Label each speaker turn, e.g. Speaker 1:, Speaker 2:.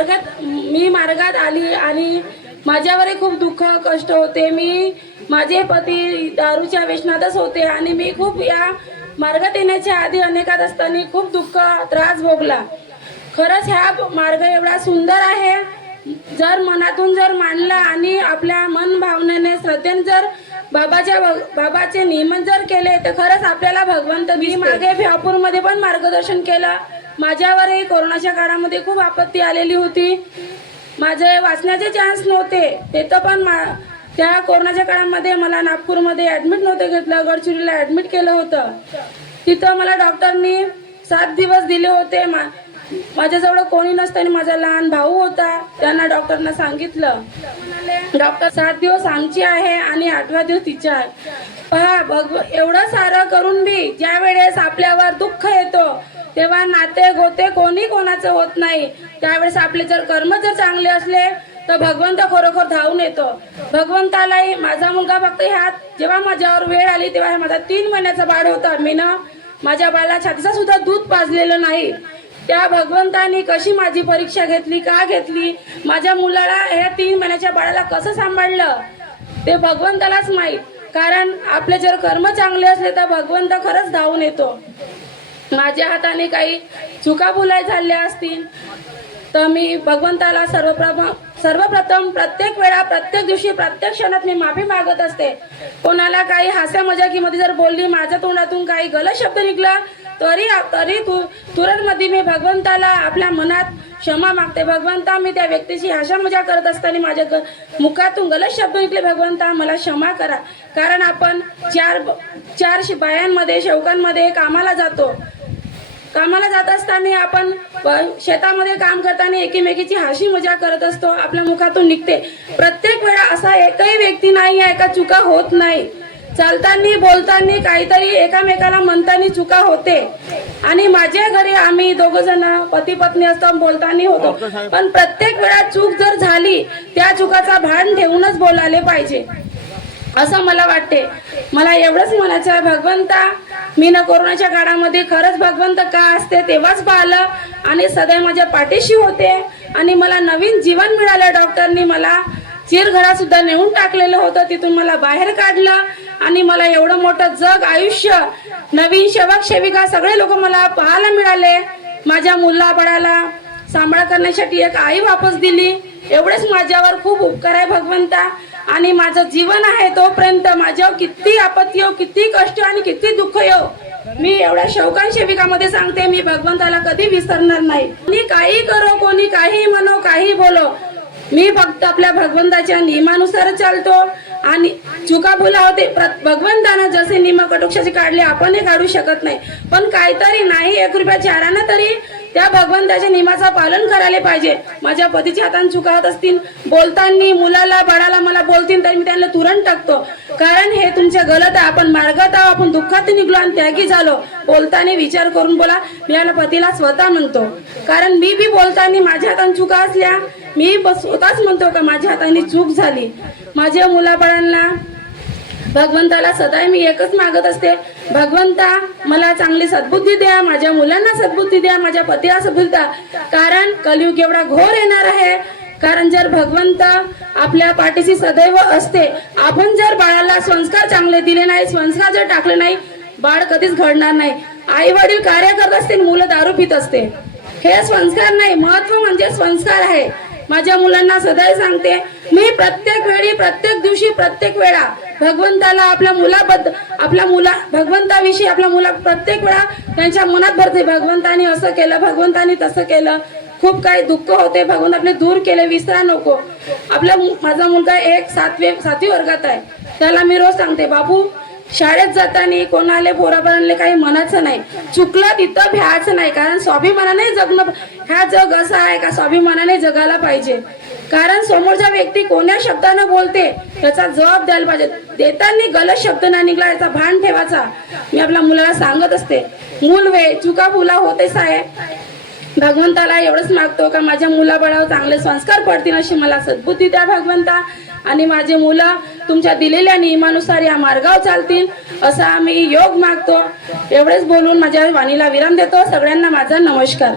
Speaker 1: मार्गात मी मार्गात आली आणि माझ्यावरही खूप दुःख कष्ट होते. मी माझे पती दारूच्या व्यसनातच होते आणि मी खूप या मार्गात येण्याच्या आधी अनेकात असताना खूप दुःख त्रास भोगला. खरंच ह्या मार्ग एवढा सुंदर आहे. जर मनातून जर मांडला आणि आपल्या मन भावनेने श्रद्धेने जर बाबाच्या बाबाचे नियमन जर केले तर खरंच आपल्याला भगवंत मी मागे मध्ये पण मार्गदर्शन केलं. माझ्यावरही कोरोनाच्या काळामध्ये खूप आपत्ती आलेली होती. माझे वाचण्याचे चान्स नव्हते. तिथं पण मा त्या कोरोनाच्या काळामध्ये मला नागपूरमध्ये ॲडमिट नव्हतं घेतलं. गडचिरोलीला ॲडमिट केलं होतं. तिथं मला डॉक्टरनी सात दिवस दिले होते. मा माझ्याजवळ कोणी नसताना माझा लहान भाऊ होता. त्यांना डॉक्टरना सांगितलं. डॉक्टर सात दिवस आमची आहे आणि आठवा दिवस तिचा आहे. पहा भगव एवढं सारं करून बी ज्या वेळेस आपल्यावर दुःख येतो तेव्हा नाते गोते कोणी कोणाचं होत नाही. त्यावेळेस आपले जर कर्म जर चांगले असले तर भगवंत खरोखर धावून येतो. भगवंतालाही माझा मुलगा फक्त ह्यात जेव्हा माझ्यावर वेळ आली तेव्हा माझा तीन महिन्याचा बाळ होता. मी ना माझ्या बाळाला छातीचा सुद्धा दूध पाजलेलं नाही. त्या भगवंतानी कशी माझी परीक्षा घेतली का घेतली माझ्या मुलाला ह्या तीन महिन्याच्या बाळाला कसं सांभाळलं ते भगवंतालाच माहीत. कारण आपले जर कर्म चांगले असले तर भगवंत खरंच धावून येतो. माझ्या हाताने काही चुका भुलाय झाल्या असतील तर मी भगवंताला सर्वप्रथम सर्वप्रथम प्रत्येक वेळा प्रत्येक दिवशी प्रत्येक क्षणात मी माफी मागत असते. कोणाला काही हास्या मजाकीमध्ये जर बोलली माझ्या तोंडातून काही गलत शब्द निघला तरी तरी तू तुरंतमध्ये मी भगवंताला आपल्या मनात क्षमा मागते. भगवंता मी त्या व्यक्तीची हाशा मजा करत असताना माझ्या ग मुखातून गलत शब्द निघले. भगवंता मला क्षमा करा. कारण आपण चार चार शिपायांमध्ये शेवकांमध्ये कामाला जातो. कामाला जात असताना आपण शेतामध्ये काम करताना एकीमेकीची हाशी मजा करत असतो. आपल्या मुखातून निघते. प्रत्येक वेळा असा एकही व्यक्ती नाही आहे का चुका होत नाही. चालताना बोलताना काहीतरी एकामेकाला म्हणताना चुका होते. आणि माझ्या घरी आम्ही दोघ जण पती पत्नी असतो बोलताना होतो. पण प्रत्येक वेळा चूक जर झाली त्या चुकाचा भान ठेवूनच बोलायला पाहिजे. असं मला वाटते. मला एवढंच म्हणायचं आहे. भगवंता मी ना कोरोनाच्या काळामध्ये खरंच भगवंत का असते तेव्हाच पाहिलं. आणि सदैव माझ्या पाठीशी होते. आणि मला नवीन जीवन मिळालं डॉक्टरनी मला. चिरघरा सुद्धा नेऊन टाकलेलं होतं. तिथून मला बाहेर काढलं. आणि मला एवढं मोठं जग आयुष्य नवीन सेवक सेविका सगळे लोक मला पाहायला मिळाले. माझ्या मुला बाळाला सांभाळ करण्यासाठी एक आई वापस दिली. एवढेच माझ्यावर खूप उपकार आहे भगवंता. आणि माझं जीवन आहे तोपर्यंत माझ्यावर किती आपत्ती येऊ किती कष्ट आणि किती दुःख येऊ मी एवढ्या शौकान सेविकामध्ये सांगते मी भगवंताला कधी विसरणार नाही. कोणी काही करो कोणी काही म्हणो काही बोलो. मी फक्त आपल्या भगवंताच्या नियमानुसार चालतो आणि चुका भुला होते. प्र- भगवंतानं जसे नियम कटोक्षाचे काढले आपणही काढू शकत नाही. पण काहीतरी नाही एक रुपया चारानं तरी. त्या भगवंताच्या नियमाचं पालन करायला पाहिजे. माझ्या पतीच्या हाताने चुका होत असतील बोलताना मुलाला बाळाला मला बोलतील तर मी त्यांना तुरंत टाकतो. कारण हे तुमच्या गलत आहे. आपण मार्गात आहो आपण दुःखात निघलो आणि त्यागी झालो. बोलताना विचार करून बोला मी याला पतीला स्वतः म्हणतो. कारण मी बी बोलताना माझ्या हाताने चुका असल्या मी स्वतःच म्हणतो का माझ्या हाताने चूक झाली. माझ्या मुलाबाळांना भगवंताला सदा मी एकच मागत असते. भगवंता मला चांगली सद्बुद्धी द्या माझ्या मुलांना सद्बुद्धी द्या माझ्या पतीला सद्बुद्धी द्या. कारण कलियुग एवढा घोर येणार आहे. कारण जर भगवंत आपल्या पाठीशी सदैव असते आपण जर बाळाला संस्कार चांगले दिले नाही संस्कार जर टाकले नाही बाळ कधीच घडणार नाही. आई वडील कार्य करत असतील मुलं दारू पित असते. हे संस्कार नाही महत्त्व म्हणजे संस्कार आहे. माझ्या मुलांना सदैव सांगते मी प्रत्येक वेळी प्रत्येक दिवशी प्रत्येक वेळा भगवंताला आपल्या मुलाबद्दल आपल्या मुला भगवंताविषयी आपल्या मुला प्रत्येक वेळा त्यांच्या मनात भरते भगवंतानी असं केलं भगवंतानी तसं केलं. खूप काही दुःख होते भगवंत आपले दूर केले विसरा नको. आपला मु- माझा मुलगा एक सातवे सातवी वर्गात आहे. त्याला मी रोज सांगते बाबू शाळेत जाताना कोणाले पोराबाळांना काही म्हणायचं नाही. चुकलं तिथं भ्यायचं नाही कारण स्वाभिमानाने जगणं ह्या जग असा आहे का स्वाभिमानाने जगायला पाहिजे. कारण समोरच्या व्यक्ती कोण्या शब्दानं बोलते त्याचा जबाब द्यायला पाहिजे. देताना गलत शब्द नाही निघला याचा भान ठेवायचा. मी आपल्या मुलाला सांगत असते मूल वे चुका फुला होतेच आहे भगवंताला एवढंच मागतो का माझ्या मुलाबाळावर चांगले संस्कार पडतील अशी मला सद्बुद्धी द्या भगवंता. आणि माझे मुलं तुमच्या दिलेल्या नियमानुसार या मार्गावर चालतील असा आम्ही योग मागतो. एवढेच बोलून माझ्या वाणीला विराम देतो. सगळ्यांना माझा नमस्कार.